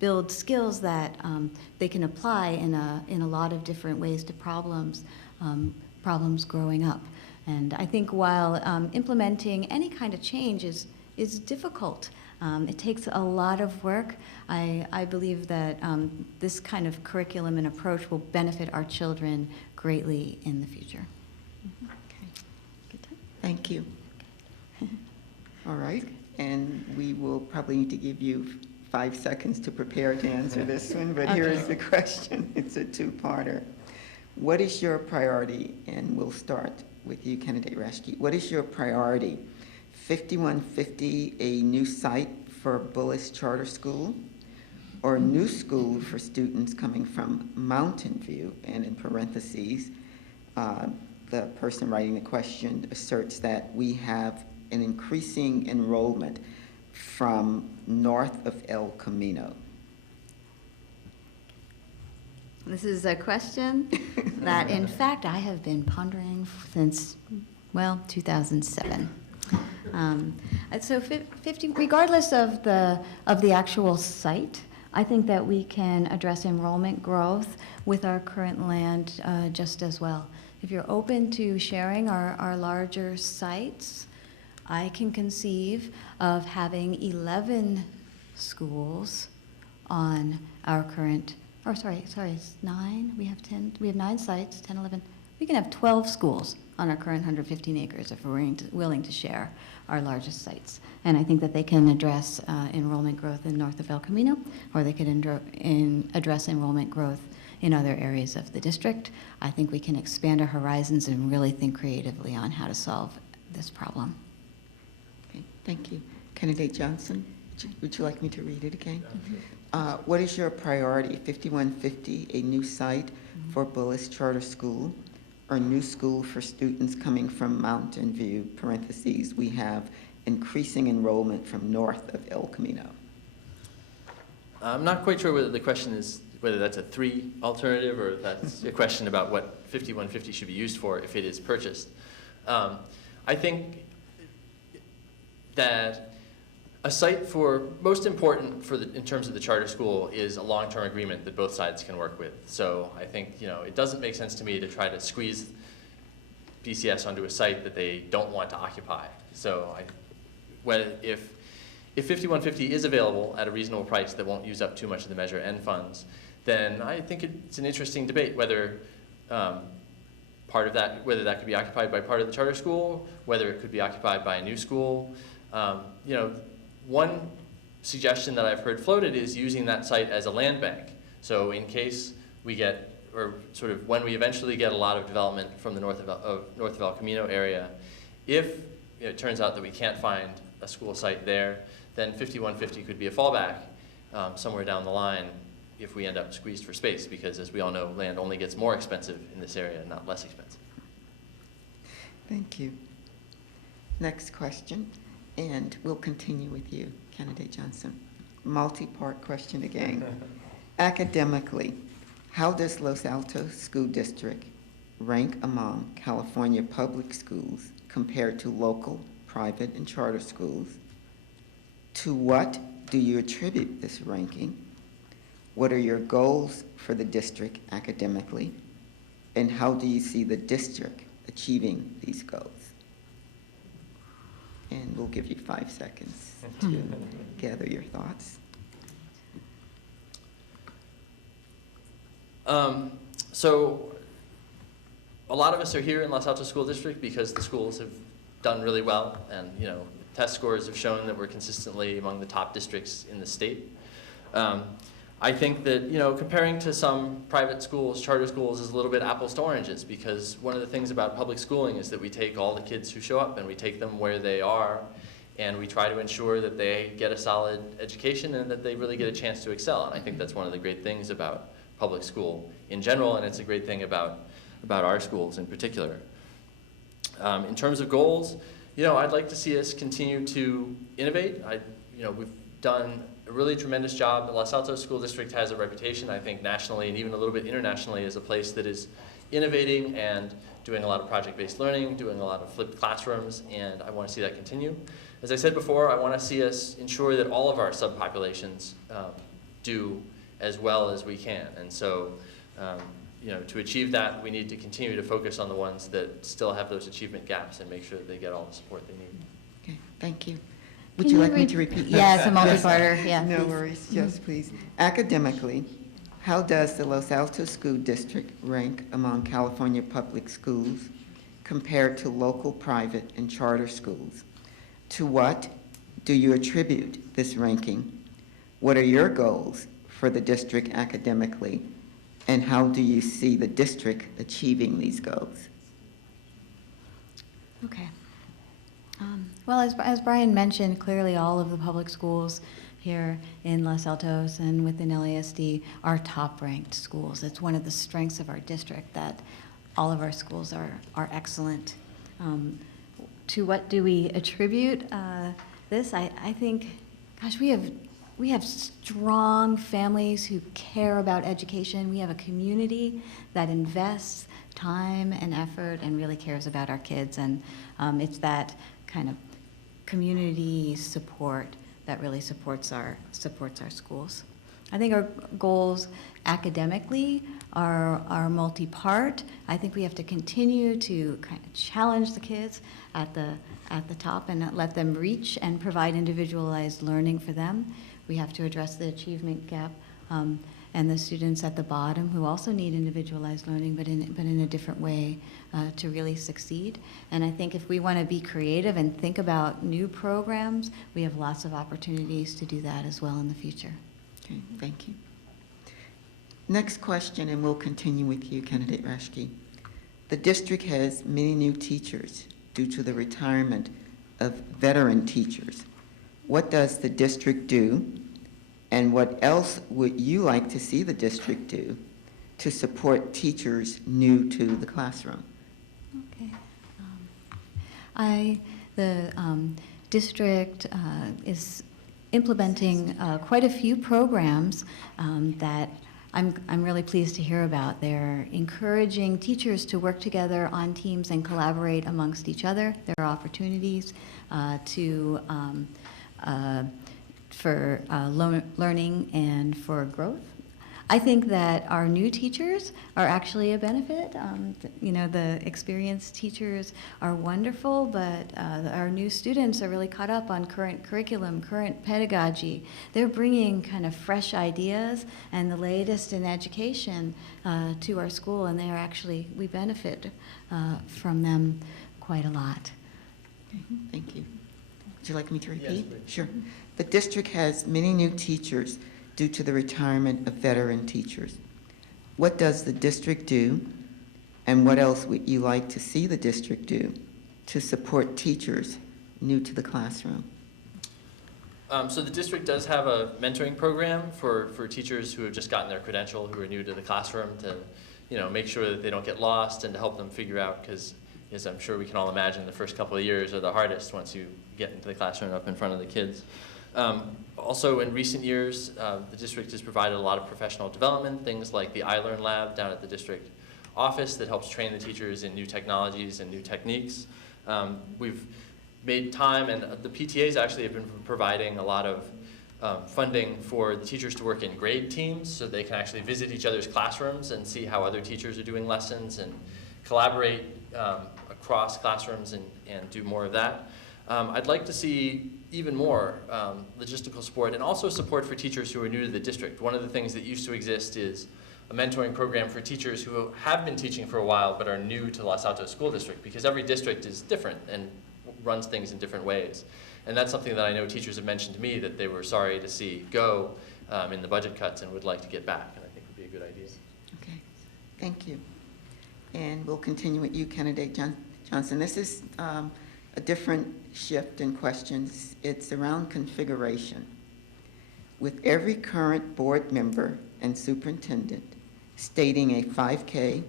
build skills that they can apply in a lot of different ways to problems growing up. And I think while implementing any kind of change is difficult, it takes a lot of work. I believe that this kind of curriculum and approach will benefit our children greatly in the future. Thank you. All right, and we will probably need to give you 5 seconds to prepare to answer this one, but here is the question. It's a two-parter. What is your priority? And we'll start with you, Candidate Rashke. What is your priority? 5150, a new site for Bullis Charter School, or a new school for students coming from Mountain View, and in parentheses, the person writing the question asserts that we have an increasing enrollment from north of El Camino. This is a question that, in fact, I have been pondering since, well, 2007. So 50, regardless of the actual site, I think that we can address enrollment growth with our current land just as well. If you're open to sharing our larger sites, I can conceive of having 11 schools on our current, or sorry, it's 9, we have 10, we have 9 sites, 10, 11. We can have 12 schools on our current 115 acres if we're willing to share our largest sites. And I think that they can address enrollment growth in north of El Camino, or they could address enrollment growth in other areas of the district. I think we can expand our horizons and really think creatively on how to solve this problem. Okay, thank you. Candidate Johnson, would you like me to read it again? What is your priority? 5150, a new site for Bullis Charter School, or new school for students coming from Mountain View, parentheses, we have increasing enrollment from north of El Camino? I'm not quite sure whether the question is whether that's a 3 alternative or that's a question about what 5150 should be used for if it is purchased. I think that a site for, most important for in terms of the charter school is a long-term agreement that both sides can work with. So I think, it doesn't make sense to me to try to squeeze BCS onto a site that they don't want to occupy. So if 5150 is available at a reasonable price that won't use up too much of the Measure N funds, then I think it's an interesting debate whether whether that could be occupied by part of the charter school, whether it could be occupied by a new school. One suggestion that I've heard floated is using that site as a land bank. So in case we get, or sort of when we eventually get a lot of development from the north of El Camino area, if it turns out that we can't find a school site there, then 5150 could be a fallback somewhere down the line if we end up squeezed for space, because as we all know, land only gets more expensive in this area, not less expensive. Thank you. Next question, and we'll continue with you, Candidate Johnson. Multi-part question again. Academically, how does Los Altos School District rank among California public schools compared to local, private, and charter schools? To what do you attribute this ranking? What are your goals for the district academically? And how do you see the district achieving these goals? And we'll give you 5 seconds to gather your thoughts. So a lot of us are here in Los Altos School District because the schools have done really well, and test scores have shown that we're consistently among the top districts in the state. I think that comparing to some private schools, charter schools, is a little bit apples to oranges, because one of the things about public schooling is that we take all the kids who show up and we take them where they are, and we try to ensure that they get a solid education and that they really get a chance to excel. And I think that's one of the great things about public school in general, and it's a great thing about our schools in particular. In terms of goals, I'd like to see us continue to innovate. We've done a really tremendous job. The Los Altos School District has a reputation, I think, nationally and even a little bit internationally, as a place that is innovating and doing a lot of project-based learning, doing a lot of flipped classrooms, and I want to see that continue. As I said before, I want to see us ensure that all of our subpopulations do as well as we can. And so, to achieve that, we need to continue to focus on the ones that still have those achievement gaps and make sure that they get all the support they need. Okay, thank you. Would you like me to repeat that? Yeah, it's a multi-parter, yeah. No please. worries, yes, please. Academically, how does the Los Altos School District rank among California public schools compared to local private and charter schools? To what do you attribute this ranking? What are your goals for the district academically, and how do you see the district achieving these goals? Okay. Well, as Brian mentioned, clearly all of the public schools here in Los Altos and within LASD are top-ranked schools. It's one of the strengths of our district that all of our schools are excellent. To what do we attribute this? I think, gosh, we have strong families who care about education. We have a community that invests time and effort and really cares about our kids. And it's that kind of community support that really supports our schools. I think our goals academically are multi-part. I think we have to continue to kind of challenge the kids at the top and not let them reach and provide individualized learning for them. We have to address the achievement gap and the students at the bottom who also need individualized learning, but in a different way to really succeed. And I think if we want to be creative and think about new programs, we have lots of opportunities to do that as well in the future. Okay, thank you. Next question, and we'll continue with you, Candidate Rashke. The district has many new teachers due to the retirement of veteran teachers. What does the district do, and what else would you like to see the district do to support teachers new to the classroom? Okay. The district is implementing quite a few programs that I'm really pleased to hear about. They're encouraging teachers to work together on teams and collaborate amongst each other. There are opportunities for learning and for growth. I think that our new teachers are actually a benefit. The experienced teachers are wonderful, but our new students are really caught up on current curriculum, current pedagogy. They're bringing kind of fresh ideas and the latest in education to our school, and we benefit from them quite a lot. Okay, thank you. Would you like me to repeat? Yes, please. Sure. The district has many new teachers due to the retirement of veteran teachers. What does the district do, and what else would you like to see the district do to support teachers new to the classroom? So the district does have a mentoring program for teachers who have just gotten their credential, who are new to the classroom, to make sure that they don't get lost and to help them figure out, because as I'm sure we can all imagine, the first couple of years are the hardest once you get into the classroom up in front of the kids. Also, in recent years, the district has provided a lot of professional development, things like the iLearn Lab down at the district office that helps train the teachers in new technologies and new techniques. We've made time, and the PTAs actually have been providing a lot of funding for the teachers to work in grade teams so they can actually visit each other's classrooms and see how other teachers are doing lessons and collaborate across classrooms and do more of that. I'd like to see even more logistical support and also support for teachers who are new to the district. One of the things that used to exist is a mentoring program for teachers who have been teaching for a while but are new to Los Altos School District, because every district is different and runs things in different ways. And that's something that I know teachers have mentioned to me that they were sorry to see go in the budget cuts and would like to get back, and I think would be a good idea. Okay, thank you. And we'll continue with you, Candidate Johnson. This is a different shift in questions. It's around configuration. With every current board member and superintendent stating a 5K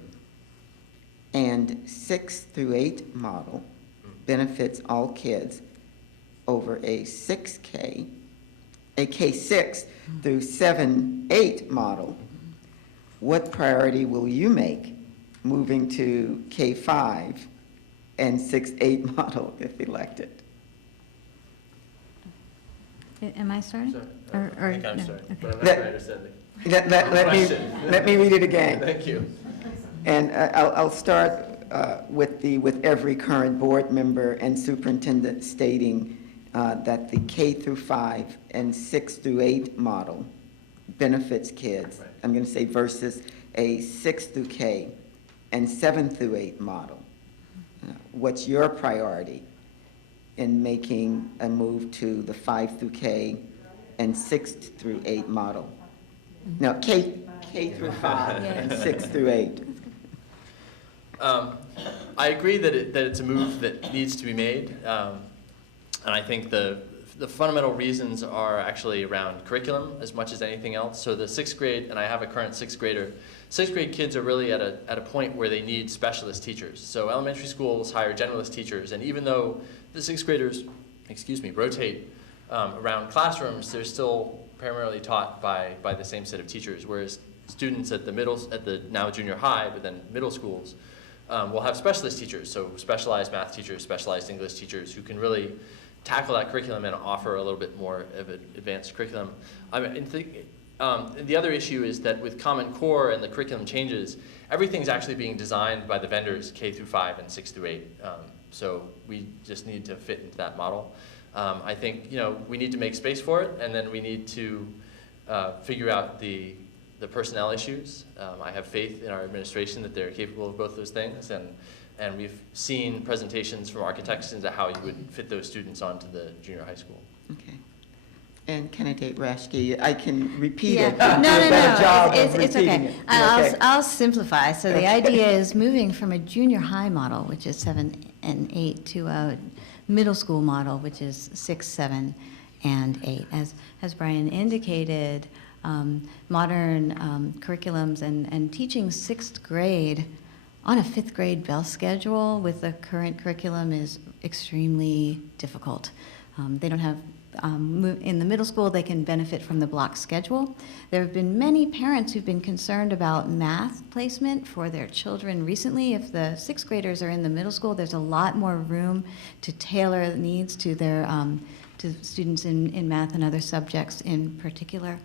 and 6 through 8 model benefits all kids over a 6K, a K6 through 7-8 model, what priority will you make moving to K5 and 6-8 model if elected? Am I starting? Sorry. I think I'm no, sorry, okay. but I'm not sure I understand Let me read it again. Thank you. And I'll start with every current board member and superintendent stating that the K through 5 and 6 through 8 model benefits kids. Right. I'm going to say versus a 6 through K and 7 through 8 model. What's your priority in making a move to the 5 through K and 6 through 8 model? No, K through 5 and 6 through 8. I agree that it's a move that needs to be made, and I think the the fundamental reasons are actually around curriculum as much as anything else. So the 6th grade, and I have a current 6th grader, 6th grade kids are really at a point where they need specialist teachers. So elementary schools hire generalist teachers, and even though the 6th graders, rotate around classrooms, they're still primarily taught by the same set of teachers, whereas students at the now junior high, but then middle schools, will have specialist teachers, so specialized math teachers, specialized English teachers who can really tackle that curriculum and offer a little bit more of an advanced curriculum. The other issue is that with Common Core and the curriculum changes, everything's actually being designed by the vendors K through 5 and 6 through 8. So we just need to fit into that model. I think we need to make space for it, and then we need to figure out the personnel issues. I have faith in our administration that they're capable of both those things, and we've seen presentations from architects into how you would fit those students onto the junior high school. Okay. And candidate Rashke, I can repeat Yeah. it. No, Do a better job of it's repeating okay. it. I'll simplify. So the idea is moving from a junior high model, which is 7 and 8, to a middle school model, which is 6, 7, and 8. As Brian indicated, modern curriculums and teaching 6th grade on a 5th grade bell schedule with the current curriculum is extremely difficult. They don't have, in the middle school, they can benefit from the block schedule. There have been many parents who've been concerned about math placement for their children recently. If the 6th graders are in the middle school, there's a lot more room to tailor needs to their to students in math and other subjects in particular.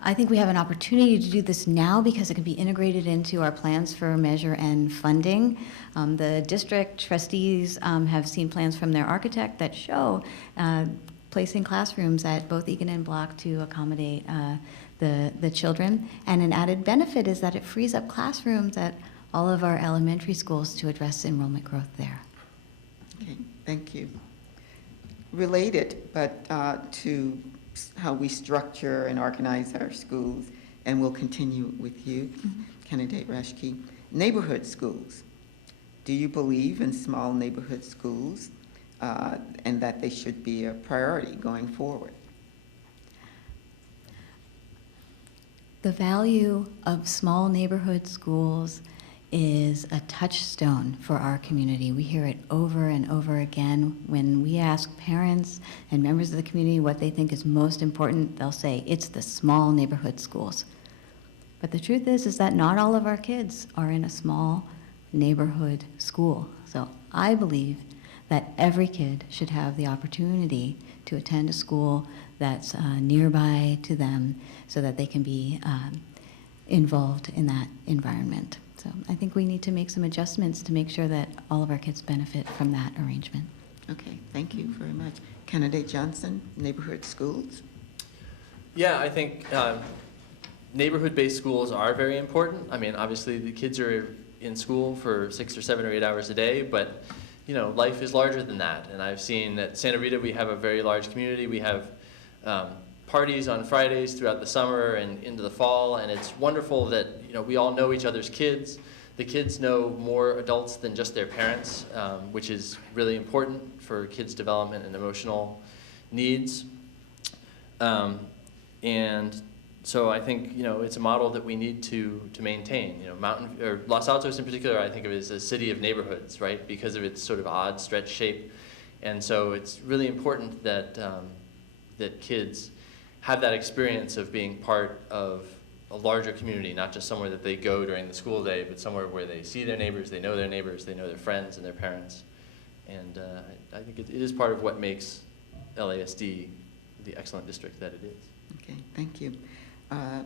I think we have an opportunity to do this now because it can be integrated into our plans for measure and funding. The district trustees have seen plans from their architect that show placing classrooms at both Egan and Block to accommodate the children. And an added benefit is that it frees up classrooms at all of our elementary schools to address enrollment growth there. Okay, thank you. Related, but to how we structure and organize our schools, and we'll continue with you, candidate Rashke. Neighborhood schools. Do you believe in small neighborhood schools and that they should be a priority going forward? The value of small neighborhood schools is a touchstone for our community. We hear it over and over again. When we ask parents and members of the community what they think is most important, they'll say it's the small neighborhood schools. But the truth is that not all of our kids are in a small neighborhood school. So I believe that every kid should have the opportunity to attend a school that's nearby to them so that they can be involved in that environment. So I think we need to make some adjustments to make sure that all of our kids benefit from that arrangement. Okay, thank you very much. Candidate Johnson, neighborhood schools? Yeah, I think neighborhood-based schools are very important. I mean, obviously the kids are in school for 6 or 7 or 8 hours a day, but life is larger than that. And I've seen at Santa Rita we have a very large community. We have parties on Fridays throughout the summer and into the fall, and it's wonderful that we all know each other's kids. The kids know more adults than just their parents, which is really important for kids' development and emotional needs. And so I think it's a model that we need to maintain. Los Altos in particular, I think of it as a city of neighborhoods, right? Because of its sort of odd stretch shape, and so it's really important that that kids have that experience of being part of a larger community, not just somewhere that they go during the school day, but somewhere where they see their neighbors, they know their friends and their parents. And I think it is part of what makes LASD the excellent district that it is. Okay, thank you.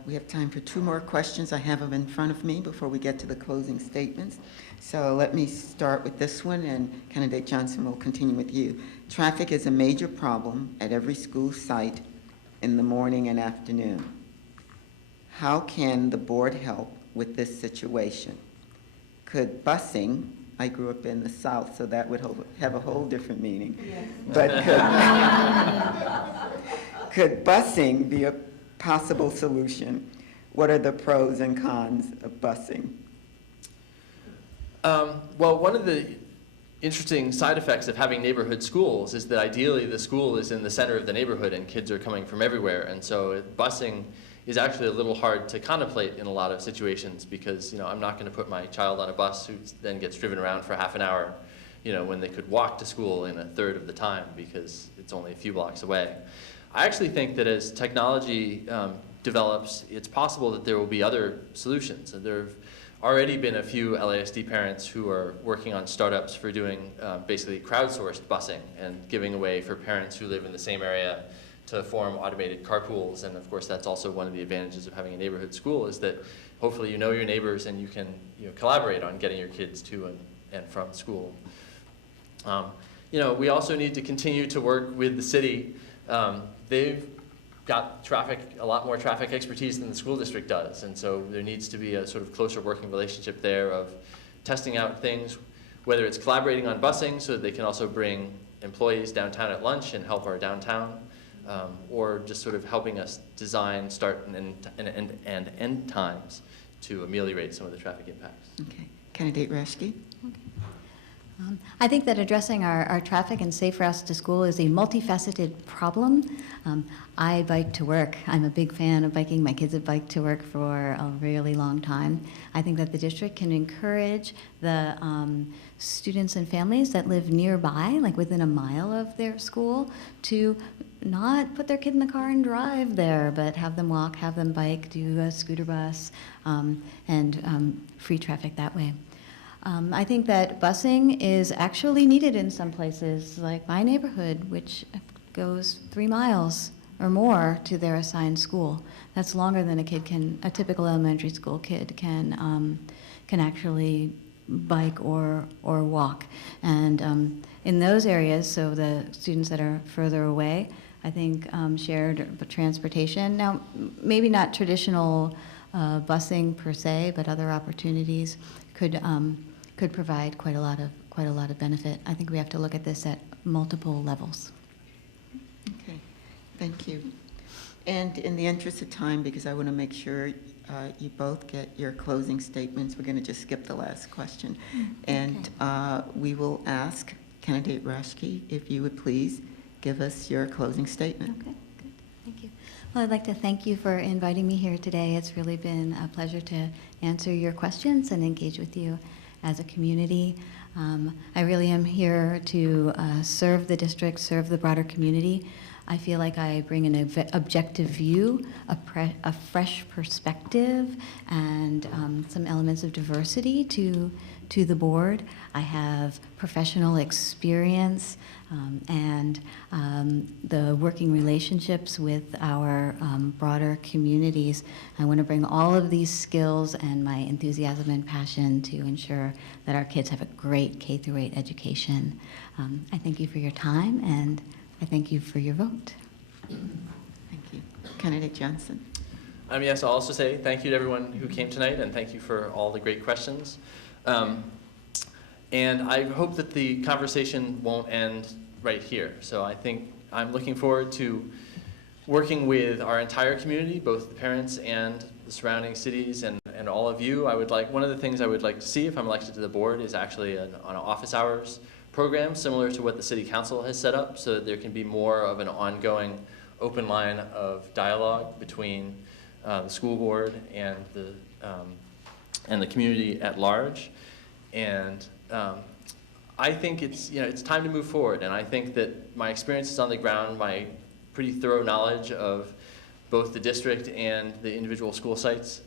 We have time for 2 more questions. I have them in front of me before we get to the closing statements. So let me start with this one, and candidate Johnson will continue with you. Traffic is a major problem at every school site in the morning and afternoon. How can the board help with this situation? Could busing, I grew up in the South, so that would have a whole different meaning, but could busing be a possible solution? What are the pros and cons of busing? Well, one of the interesting side effects of having neighborhood schools is that ideally the school is in the center of the neighborhood and kids are coming from everywhere. And so busing is actually a little hard to contemplate in a lot of situations because, you know, I'm not going to put my child on a bus who then gets driven around for half an hour, you know, when they could walk to school in a third of the time because it's only a few blocks away. I actually think that as technology develops, it's possible that there will be other solutions. There have already been a few LASD parents who are working on startups for doing basically crowdsourced busing and giving away for parents who live in the same area to form automated carpools. And of course, that's also one of the advantages of having a neighborhood school is that hopefully you know your neighbors and you can collaborate on getting your kids to and from school. You know, we also need to continue to work with the city. They've got a lot more traffic expertise than the school district does, and so there needs to be a sort of closer working relationship there of testing out things, whether it's collaborating on busing so that they can also bring employees downtown at lunch and help our downtown, or just sort of helping us design start and end times to ameliorate some of the traffic impacts. Okay. Candidate Reschke? I think that addressing our traffic and safe routes to school is a multifaceted problem. I bike to work. I'm a big fan of biking. My kids have biked to work for a really long time. I think that the district can encourage the students and families that live nearby, like within a mile of their school, to not put their kid in the car and drive there, but have them walk, have them bike, do a scooter bus, and free traffic that way. I think that busing is actually needed in some places, like my neighborhood, which goes 3 miles or more to their assigned school. That's longer than a typical elementary school kid can actually bike or walk. And in those areas, so the students that are further away, I think shared transportation. Now, maybe not traditional busing per se, but other opportunities could provide quite a lot of benefit. I think we have to look at this at multiple levels. Okay, thank you. And in the interest of time, because I want to make sure you both get your closing statements, we're going to just skip the last question. And we will ask Candidate Reschke if you would please give us your closing statement. Okay, good. Thank you. Well, I'd like to thank you for inviting me here today. It's really been a pleasure to answer your questions and engage with you as a community. I really am here to serve the district, serve the broader community. I feel like I bring an objective view, a fresh perspective, and some elements of diversity to the board. I have professional experience and the working relationships with our broader communities. I want to bring all of these skills and my enthusiasm and passion to ensure that our kids have a great K-8 education. I thank you for your time, and I thank you for your vote. Thank you. Candidate Johnson. Yes, I'll also say thank you to everyone who came tonight, and thank you for all the great questions. And I hope that the conversation won't end right here. So I think I'm looking forward to working with our entire community, both the parents and the surrounding cities and all of you. One of the things I would like to see if I'm elected to the board is actually on an office hours program similar to what the City Council has set up, so that there can be more of an ongoing open line of dialogue between the school board and the community at large. And I think it's time to move forward, and I think that my experiences on the ground, my pretty thorough knowledge of both the district and the individual school sites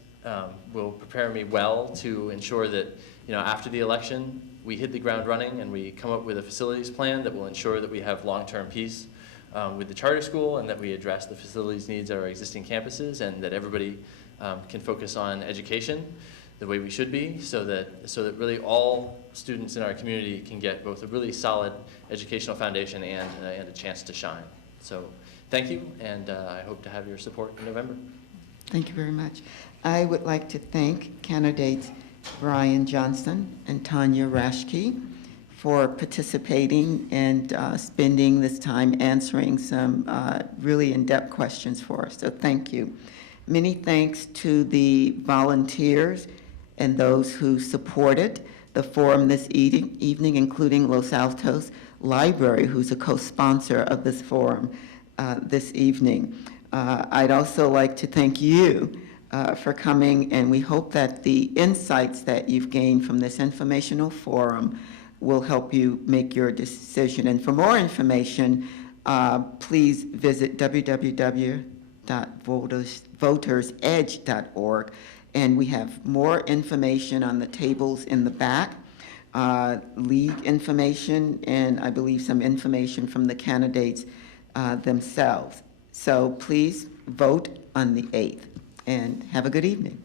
will prepare me well to ensure that after the election we hit the ground running and we come up with a facilities plan that will ensure that we have long-term peace with the charter school, and that we address the facilities needs at our existing campuses, and that everybody can focus on education the way we should be, so that really all students in our community can get both a really solid educational foundation and a chance to shine. So thank you, and I hope to have your support in November. Thank you very much. I would like to thank candidates Brian Johnson and Tanya Reschke for participating and spending this time answering some really in-depth questions for us. So thank you. Many thanks to the volunteers and those who supported the forum this evening, including Los Altos Library, who's a co-sponsor of this forum this evening. I'd also like to thank you for coming, and we hope that the insights that you've gained from this informational forum will help you make your decision. And for more information, please visit www.votersedge.org, and we have more information on the tables in the back, league information, and I believe some information from the candidates themselves. So please vote on the 8th, and have a good evening.